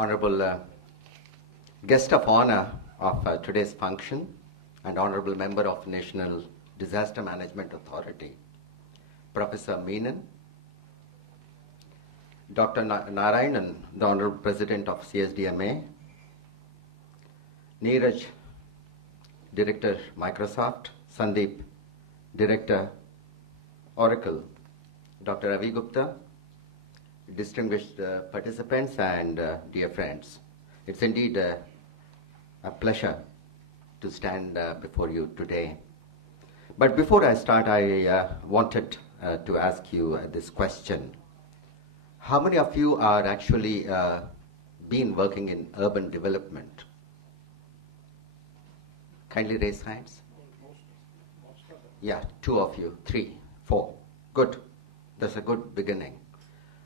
Honorable guest of honor of today's function and Honorable Member of National Disaster Management Authority, Professor Menon, Dr. Narayanan, the Honorable President of CSDMA, Neeraj, Director, Microsoft, Sandeep, Director, Oracle, Dr. Ravi Gupta, distinguished participants and dear friends. It's indeed a pleasure to stand before you today. But before I start, I wanted to ask you this question. How many of you are actually been working in urban development? Kindly raise hands. Yeah, 2 of you, 3, 4. Good. That's a good beginning.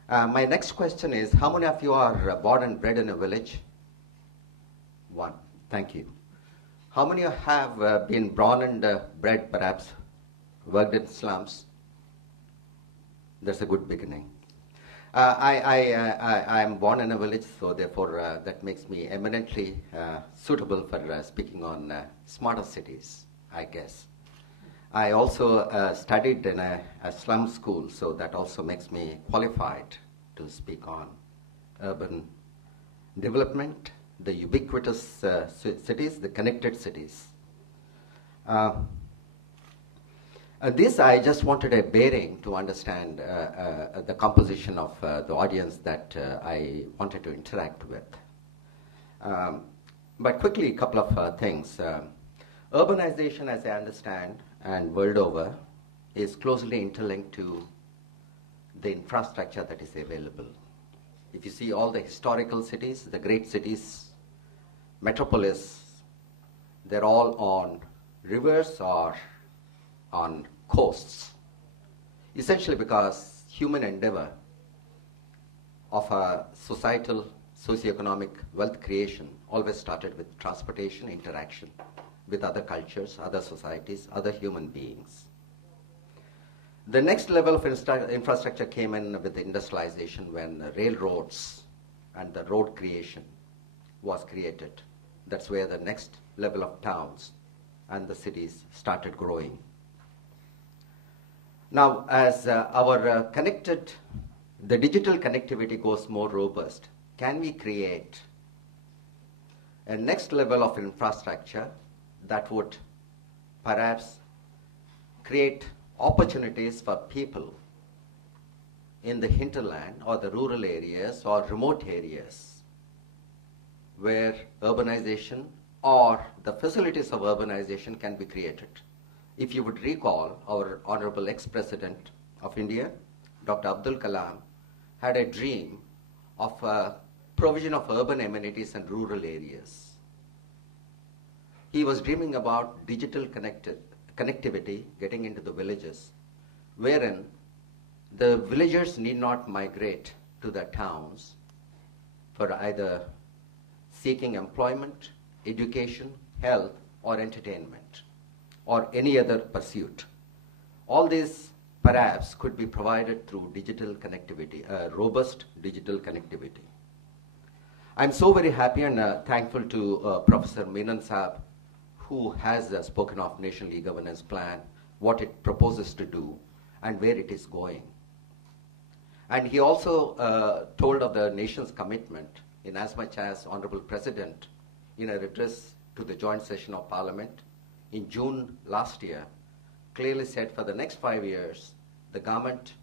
My next question is, how many of you are born and bred in a village? 1. Thank you. How many have been born and bred, perhaps worked in slums? That's a good beginning. I am born in a village, so therefore that makes me eminently suitable for speaking on smarter cities, I guess. I also studied in a slum school, so that also makes me qualified to speak on urban development, the ubiquitous cities, the connected cities. This I just wanted a bearing to understand the composition of the audience that I wanted to interact with. But quickly, a couple of things. Urbanization, as I understand, and world over, is closely interlinked to the infrastructure that is available. If you see all the historical cities, the great cities, metropolis, they're all on rivers or on coasts, essentially because human endeavor of a societal, socioeconomic wealth creation always started with transportation, interaction with other cultures, other societies, other human beings. The next level of infrastructure came in with industrialization when railroads and the road creation was created. That's where the next level of towns and the cities started growing. Now, as the digital connectivity goes more robust, can we create a next level of infrastructure that would perhaps create opportunities for people in the hinterland or the rural areas or remote areas where urbanization or the facilities of urbanization can be created? If you would recall, our Honorable ex-President of India, Dr. Abdul Kalam, had a dream of provision of urban amenities in rural areas. He was dreaming about digital connectivity getting into the villages, wherein the villagers need not migrate to the towns for either seeking employment, education, health, or entertainment, or any other pursuit. All these perhaps could be provided through digital connectivity, robust digital connectivity. I'm so very happy and thankful to Professor Menon Saab, who has spoken of National E-Governance Plan, what it proposes to do, and where it is going. And he also told of the nation's commitment in as much as Honorable President, in a address to the joint session of Parliament in June last year, clearly said for the next 5 years, the government,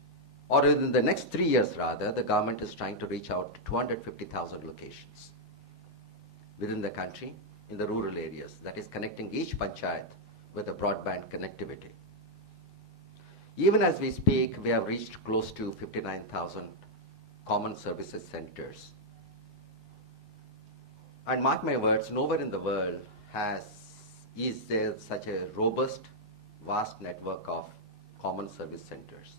or in the next 3 years rather, the government is trying to reach out to 250,000 locations within the country, in the rural areas, that is connecting each panchayat with a broadband connectivity. Even as we speak, we have reached close to 59,000 common services centers. And mark my words, nowhere in the world is there such a robust, vast network of common service centers.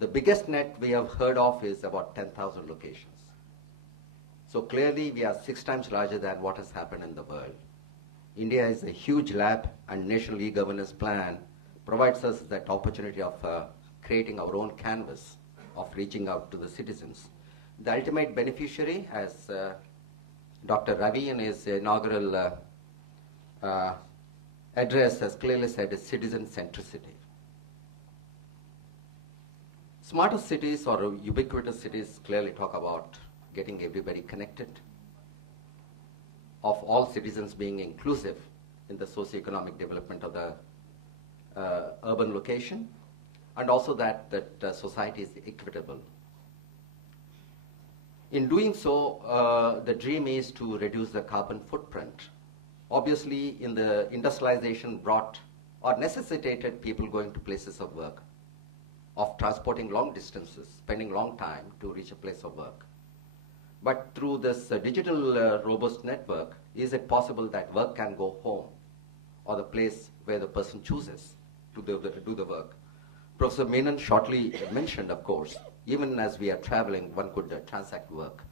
The biggest net we have heard of is about 10,000 locations. So clearly we are 6 times larger than what has happened in the world. India is a huge lab, and National E-Governance Plan provides us that opportunity of creating our own canvas of reaching out to the citizens. The ultimate beneficiary, as Dr. Ravi in his inaugural address has clearly said is citizen centricity. Smarter cities or ubiquitous cities clearly talk about getting everybody connected, of all citizens being inclusive in the socioeconomic development of the urban location, and also that society is equitable. In doing so, the dream is to reduce the carbon footprint. Obviously, in the industrialization brought or necessitated people going to places of work, of transporting long distances, spending long time to reach a place of work. But through this digital robust network, is it possible that work can go home or the place where the person chooses to do the work? Professor Menon shortly mentioned, of course, even as we are traveling, one could transact work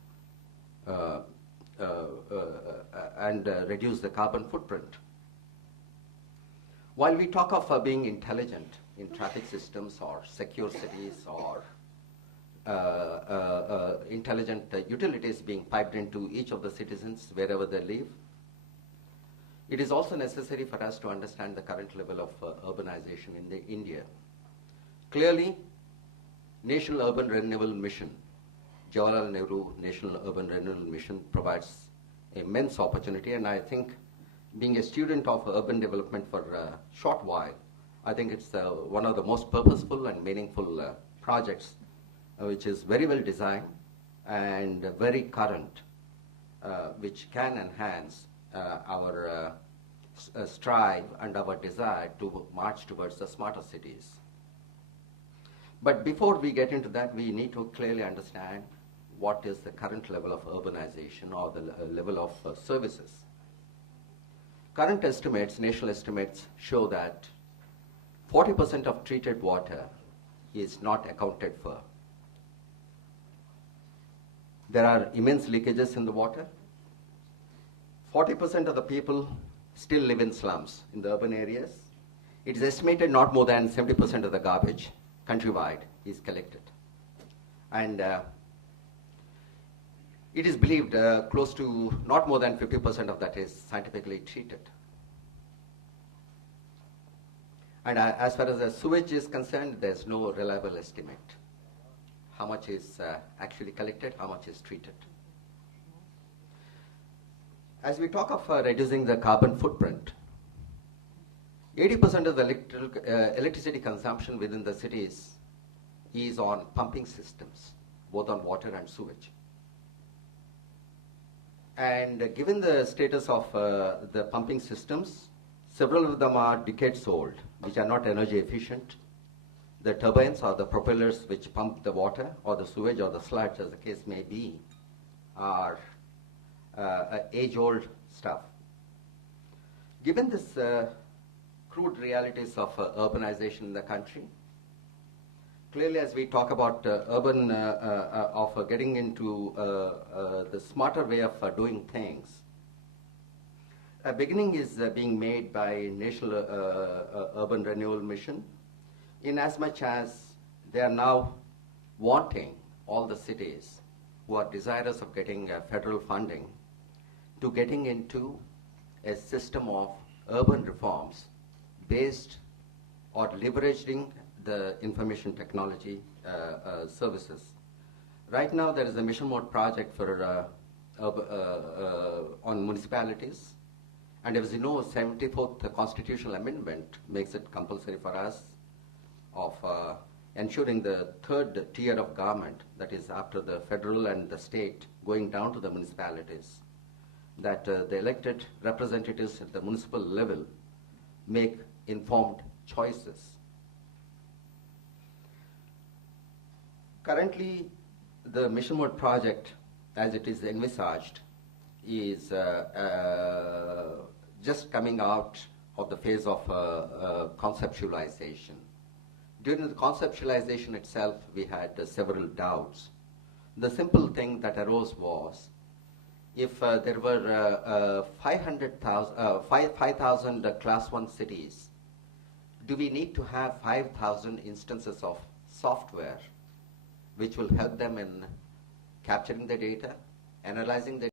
and reduce the carbon footprint. While we talk of being intelligent in traffic systems or secure cities or intelligent utilities being piped into each of the citizens wherever they live, it is also necessary for us to understand the current level of urbanization in India. Clearly, National Urban Renewal Mission, Jawaharlal Nehru National Urban Renewal Mission provides immense opportunity, and I think being a student of urban development for a short while, I think it's one of the most purposeful and meaningful projects, which is very well designed and very current, which can enhance our strive and our desire to march towards the smarter cities. But before we get into that, we need to clearly understand what is the current level of urbanization or the level of services. Current estimates, national estimates, show that 40% of treated water is not accounted for. There are immense leakages in the water. 40% of the people still live in slums in the urban areas. It is estimated not more than 70% of the garbage countrywide is collected. And it is believed close to not more than 50% of that is scientifically treated. And as far as the sewage is concerned, there's no reliable estimate. How much is actually collected, how much is treated. As we talk of reducing the carbon footprint, 80% of the electricity consumption within the cities is on pumping systems, both on water and sewage. And given the status of the pumping systems, several of them are decades old, which are not energy efficient. The turbines or the propellers which pump the water or the sewage or the sludge, as the case may be, are age-old stuff. Given this crude realities of urbanization in the country, clearly as we talk about getting into the smarter way of doing things, a beginning is being made by National Urban Renewal Mission, in as much as they are now wanting all the cities who are desirous of getting federal funding to getting into a system of urban reforms based or leveraging the information technology services. Right now there is a mission mode project for on municipalities, and as you know, 74th constitutional amendment makes it compulsory for us of ensuring the third tier of government, that is after the federal and the state, going down to the municipalities, that the elected representatives at the municipal level make informed choices. Currently, the mission mode project, as it is envisaged, is just coming out of the phase of conceptualization. During the conceptualization itself, we had several doubts. The simple thing that arose was, if there were 5,000 class 1 cities, do we need to have 5,000 instances of software which will help them in capturing the data, analyzing the